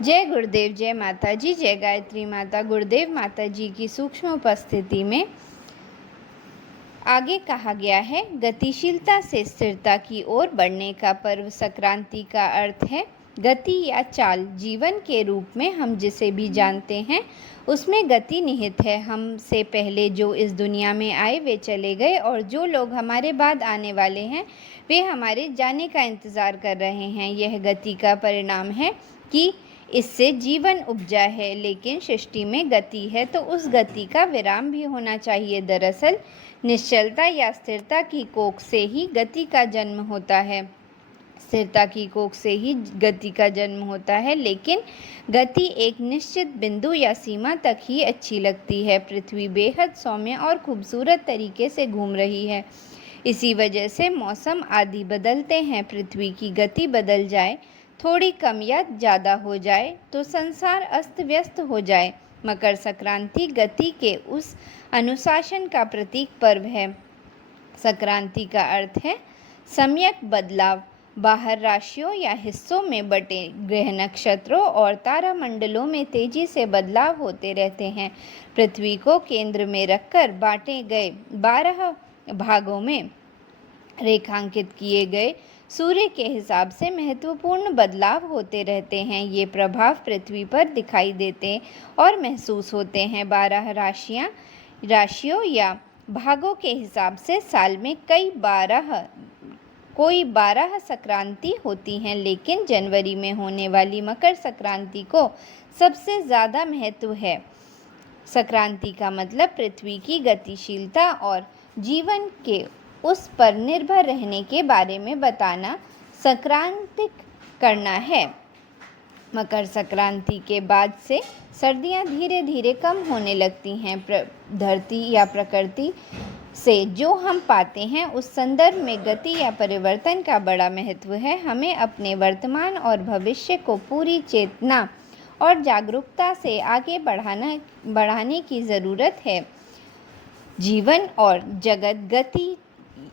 जय गुरुदेव, जय माता जी, जय गायत्री माता। गुरुदेव माता जी की सूक्ष्म उपस्थिति में आगे कहा गया है, गतिशीलता से स्थिरता की ओर बढ़ने का पर्व संक्रांति का अर्थ है गति या चाल। जीवन के रूप में हम जिसे भी जानते हैं उसमें गति निहित है। हमसे पहले जो इस दुनिया में आए वे चले गए और जो लोग हमारे बाद आने वाले हैं वे हमारे जाने का इंतज़ार कर रहे हैं। यह गति का परिणाम है कि इससे जीवन उपजा है, लेकिन सृष्टि में गति है तो उस गति का विराम भी होना चाहिए। दरअसल निश्चलता या स्थिरता की कोख से ही गति का जन्म होता है। स्थिरता की कोख से ही गति का जन्म होता है, लेकिन गति एक निश्चित बिंदु या सीमा तक ही अच्छी लगती है। पृथ्वी बेहद सौम्य और खूबसूरत तरीके से घूम रही है। इसी वजह से मौसम आदि बदलते हैं। पृथ्वी की गति बदल जाए, थोड़ी कम या ज़्यादा हो जाए तो संसार अस्त व्यस्त हो जाए। मकर संक्रांति गति के उस अनुशासन का प्रतीक पर्व है। संक्रांति का अर्थ है सम्यक बदलाव। बाहर राशियों या हिस्सों में बटे ग्रह नक्षत्रों और तारामंडलों में तेजी से बदलाव होते रहते हैं। पृथ्वी को केंद्र में रखकर बांटे गए 12 भागों में रेखांकित किए गए सूर्य के हिसाब से महत्वपूर्ण बदलाव होते रहते हैं। ये प्रभाव पृथ्वी पर दिखाई देते और महसूस होते हैं। 12 राशियों या भागों के हिसाब से साल में कोई 12 संक्रांति होती हैं, लेकिन जनवरी में होने वाली मकर संक्रांति को सबसे ज़्यादा महत्व है। संक्रांति का मतलब पृथ्वी की गतिशीलता और जीवन के उस पर निर्भर रहने के बारे में बताना, संक्रांतिक करना है। मकर संक्रांति के बाद से सर्दियां धीरे धीरे कम होने लगती हैं। धरती या प्रकृति से जो हम पाते हैं उस संदर्भ में गति या परिवर्तन का बड़ा महत्व है। हमें अपने वर्तमान और भविष्य को पूरी चेतना और जागरूकता से आगे बढ़ाने की ज़रूरत है। जीवन और जगत गति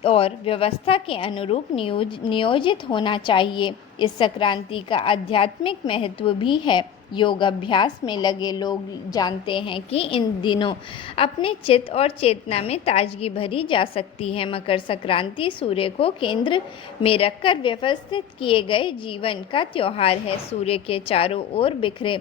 और व्यवस्था के अनुरूप नियोजित होना चाहिए। इस संक्रांति का आध्यात्मिक महत्व भी है। योग अभ्यास में लगे लोग जानते हैं कि इन दिनों अपने चित्त और चेतना में ताजगी भरी जा सकती है। मकर संक्रांति सूर्य को केंद्र में रखकर व्यवस्थित किए गए जीवन का त्योहार है। सूर्य के चारों ओर बिखरे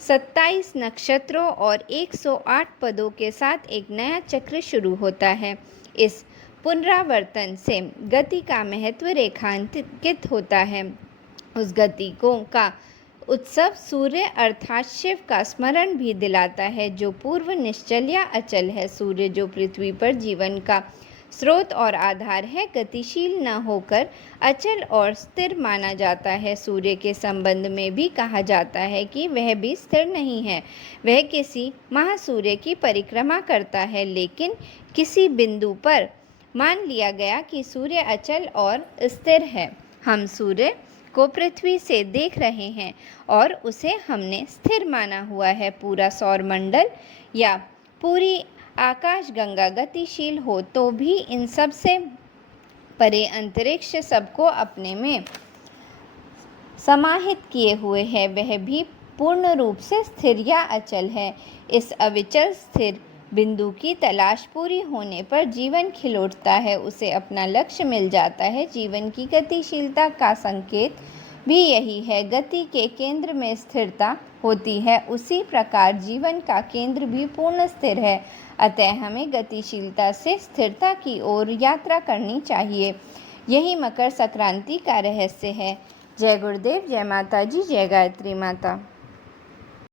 27 नक्षत्रों और 108 पदों के साथ एक नया चक्र शुरू होता है। इस पुनरावर्तन से गति का महत्व रेखांकित होता है। उस गति का उत्सव सूर्य अर्थात शिव का स्मरण भी दिलाता है, जो पूर्व निश्चल या अचल है। सूर्य जो पृथ्वी पर जीवन का स्रोत और आधार है, गतिशील न होकर अचल और स्थिर माना जाता है। सूर्य के संबंध में भी कहा जाता है कि वह भी स्थिर नहीं है। वह किसी महासूर्य की परिक्रमा करता है, लेकिन किसी बिंदु पर मान लिया गया कि सूर्य अचल और स्थिर है। हम सूर्य को पृथ्वी से देख रहे हैं और उसे हमने स्थिर माना हुआ है। पूरा सौरमंडल या पूरी आकाशगंगा गतिशील हो तो भी इन सब से परे अंतरिक्ष सबको अपने में समाहित किए हुए है। वह भी पूर्ण रूप से स्थिर या अचल है। इस अविचल स्थिर बिंदु की तलाश पूरी होने पर जीवन खिल उठता है, उसे अपना लक्ष्य मिल जाता है। जीवन की गतिशीलता का संकेत भी यही है। गति के केंद्र में स्थिरता होती है, उसी प्रकार जीवन का केंद्र भी पूर्ण स्थिर है। अतः हमें गतिशीलता से स्थिरता की ओर यात्रा करनी चाहिए। यही मकर संक्रांति का रहस्य है। जय गुरुदेव, जय माता जी, जय गायत्री माता।